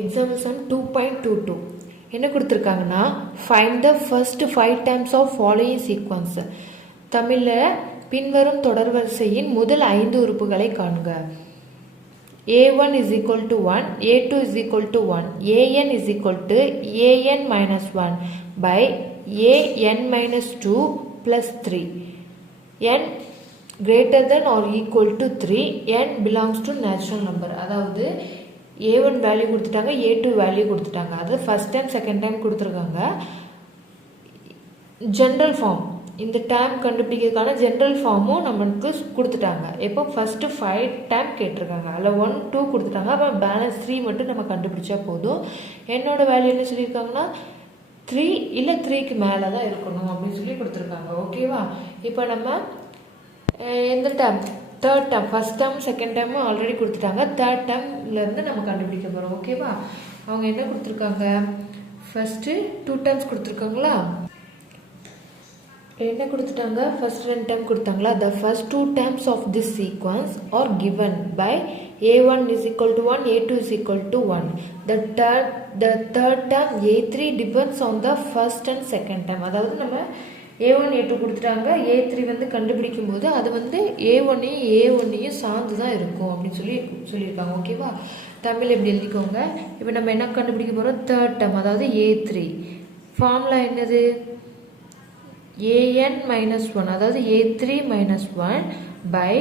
Example sum 2.22 என்ன கொடுத்துருக்காங்கன்னா find the first 5 times of following sequence. தமிழில் பின்வரும் தொடர்வரிசையின் முதல் 5 உறுப்புகளை காண்க. a1 is equal to 1, a2 is equal to 1, an is equal to an minus 1 by an minus 2 plus 3. n greater than or equal to 3, n belongs to natural number. அதாவது a1 value கொடுத்துட்டாங்க, a2 value கொடுத்துட்டாங்க. அதாவது first time second time கொடுத்துருக்காங்க. General form இந்த time கண்டுபிடிக்கிறதுக்கான general ஃபார்மும் நம்மளுக்கு கொடுத்துட்டாங்க. எப்போ first 5 time கேட்டிருக்காங்க, அதில் 1 2 கொடுத்துட்டாங்க. அப்போ பேலன்ஸ் 3 மட்டும் நம்ம கண்டுபிடிச்சா போதும். என்னோட வேல்யூ என்ன சொல்லியிருக்காங்கன்னா 3 இல்லை 3க்கு மேலே தான் இருக்கணும் அப்படின்னு சொல்லி கொடுத்துருக்காங்க. ஓகேவா? இப்போ நம்ம எந்த time third time, first time second டைமும் ஆல்ரெடி கொடுத்துட்டாங்க. தேர்ட் டைம்லேருந்து நம்ம கண்டுபிடிக்க போகிறோம். ஓகேவா? அவங்க என்ன கொடுத்துருக்காங்க, ஃபஸ்ட்டு 2 டைம்ஸ் கொடுத்துருக்காங்களா, என்ன கொடுத்துட்டாங்க, ஃபர்ஸ்ட் 2 டைம் கொடுத்தாங்களா. the first 2 times of this sequence are given by a1 is equal to 1, a2 is equal to 1. the third term a3 depends on the first and second term. அதாவது நம்ம a1 a2 கொடுத்துட்டாங்க, a3 வந்து கண்டுபிடிக்கும் போது அது வந்து a1ஐயும் சார்ந்து தான் இருக்கும் அப்படின்னு சொல்லியிருக்காங்க. ஓகேவா? தமிழ் எப்படி எழுதிக்கோங்க. இப்போ நம்ம என்ன கண்டுபிடிக்க போகிறோம், தேர்ட் டேர்ம் அதாவது a3. ஃபார்முலா என்னது, an minus 1 அதாவது a3 minus 1 by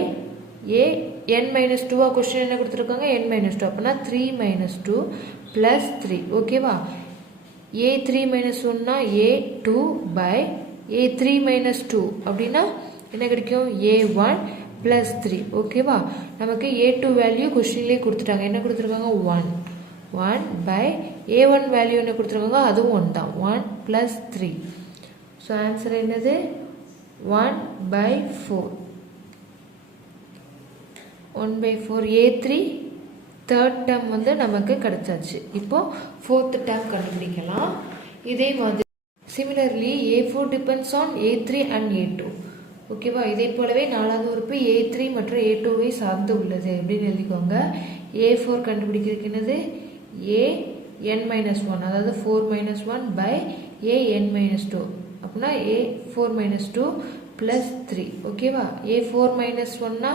an minus 2. Question என்ன கொடுத்துருக்காங்க, n minus 2. அப்படின்னா 3 minus 2 plus 3. ஓகேவா? a3 minus 1னா a2 by a3 minus 2 அப்படின்னா என்ன கிடைக்கும், a1 plus 3. ஓகேவா? நமக்கு a2 வேல்யூ கொஸ்டின்லேயே கொடுத்துட்டாங்க. என்ன கொடுத்துருக்காங்க, 1 by a1 வேல்யூ என்ன கொடுத்துருக்காங்க, அதுவும் 1 தான், 1 plus 3. ஸோ ஆன்சர் என்னது, 1/4. 1/4 a3 தேர்ட் டேர்ம் வந்து நமக்கு கிடைச்சாச்சு. இப்போ ஃபோர்த் டேர்ம் கண்டுபிடிக்கலாம். இதே மாதிரி similarly a4 depends on a3 and a2. ஓகேவா? இதே போலவே நாலாவது உறுப்பு a3 மற்றும் a2வை சார்ந்து உள்ளது அப்படின்னு எழுதிக்கோங்க. a4 கண்டுபிடிக்கிறதுக்கு என்னது, an minus 1 அதாவது 4 minus 1 by an minus 2 அப்படின்னா a4 minus 2 plus 3. ஓகேவா? a4 minus 1னா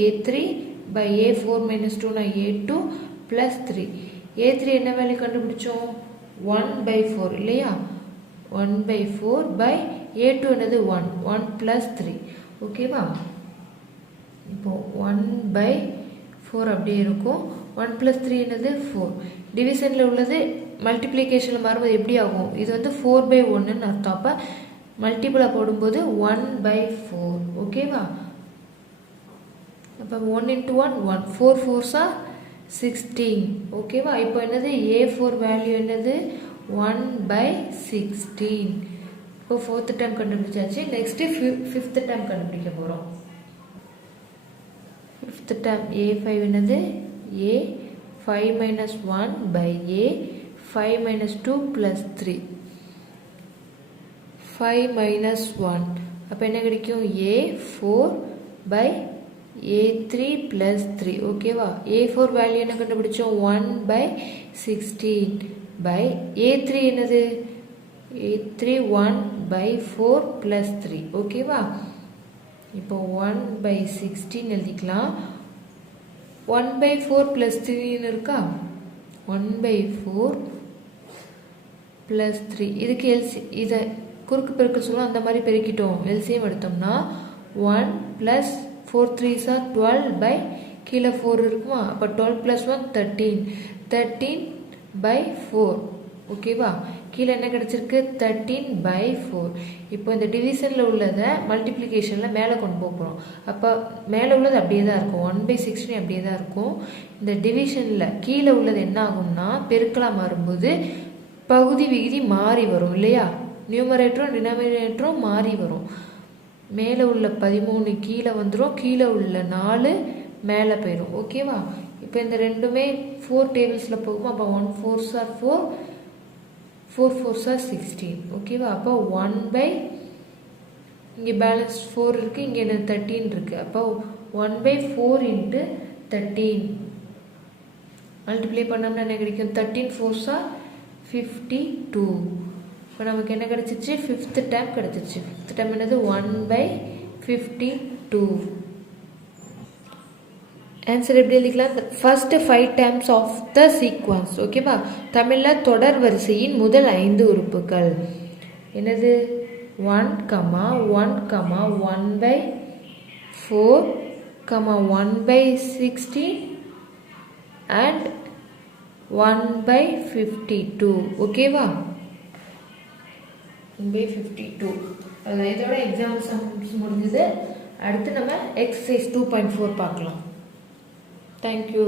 a3 by a4 minus 2னா a2 plus 3. a3 என்ன வேல்யூ கண்டுபிடிச்சோம், 1/4 இல்லையா, 1/4 by a2 என்னது 1 plus 3. ஓகேவா? இப்போ 1/4 அப்படியே இருக்கும். 1 plus 3 என்னது 4. டிவிஷனில் உள்ளது மல்டிப்ளிகேஷனில் மாறும்போது எப்படி ஆகும், இது வந்து 4/1ன்னு அர்த்தம். அப்போ மல்டிபிளாக போடும்போது 1/4. ஓகேவா? அப்போ 1 into 1 1, 4 4s are 16. ஓகேவா? இப்போ என்னது a4 வேல்யூ என்னது 1/16. இப்போ ஃபோர்த் டைம் கண்டுபிடிச்சாச்சு. நெக்ஸ்ட்டு ஃபிஃப்த் டைம் கண்டுபிடிக்க போகிறோம். ஃபிஃப்த் டைம் a5 என்னது a5 minus 1 by a5 minus 2 plus 3. 5 minus 1 அப்போ என்ன கிடைக்கும், a4 by a3 plus 3. ஓகேவா? a4 வேல்யூ என்ன கண்டுபிடிச்சோம், 1/16 by a3 என்னது a3 1/4 plus 3. ஓகேவா? இப்போ 1/16 எழுதிக்கலாம். 1/4 plus 3 இருக்கா, 1/4 plus 3. இதுக்கு இதை குறுக்கு பெருக்க சொல்லுவோம், அந்த மாதிரி பெருக்கிட்டோம். எல்சிஎம் எடுத்தோம்னா 1 plus 4 3s are 12 by கீழே 4 இருக்குமா, அப்போ 12 plus 1 13. 13/4. ஓகேவா? கீழே என்ன கிடச்சிருக்கு, 13/4. இப்போ இந்த டிவிஷனில் உள்ளதை மல்டிப்ளிகேஷனில் மேலே கொண்டு போகிறோம். அப்போ மேலே உள்ளது அப்படியே தான் இருக்கும், 1/16 அப்படியே தான் இருக்கும். இந்த டிவிஷனில் கீழே உள்ளது என்ன ஆகும்னா பெருக்கலாக மாறும்போது பகுதி விகுதி மாறி வரும் இல்லையா, நியூமரேட்டரும் டினாமினேட்டரும் மாறி வரும். மேலே உள்ள 13 கீழே வந்துடும், கீழே உள்ள 4 மேலே போயிடும். ஓகேவா? இப்போ இந்த ரெண்டுமே 4 டேபிள்ஸில் போகுமா, அப்போ 1 4s are 4, 4 4s are 16. ஓகேவா? அப்போ 1 இங்கே பேலன்ஸ் 4 இருக்குது, இங்கே என்ன 13 இருக்குது. அப்போ 1/4 into 13 மல்டிப்ளை பண்ணோம்னா என்ன கிடைக்கும்? 13 4s are 52. இப்போ நமக்கு என்ன கிடச்சிச்சு? ஃபிஃப்த் டேம் கிடச்சிச்சு. ஃபிஃப்த் டேம் என்னது? 1/52. ஆன்சர் எப்படி எழுதிக்கலாம்? First 5 terms of the sequence. ஓகேவா? தமிழில் தொடர் வரிசையின் முதல் 5 உறுப்புகள் என்னது? 1, 1, 1/4, 1/16 and 1/52. ஓகேவா? 1/52. அது இதோட எக்ஸாம்பிள்ஸ் முடிஞ்சது. அடுத்து நம்ம எக்ஸசைஸ் 2.4 பார்க்கலாம். Thank you.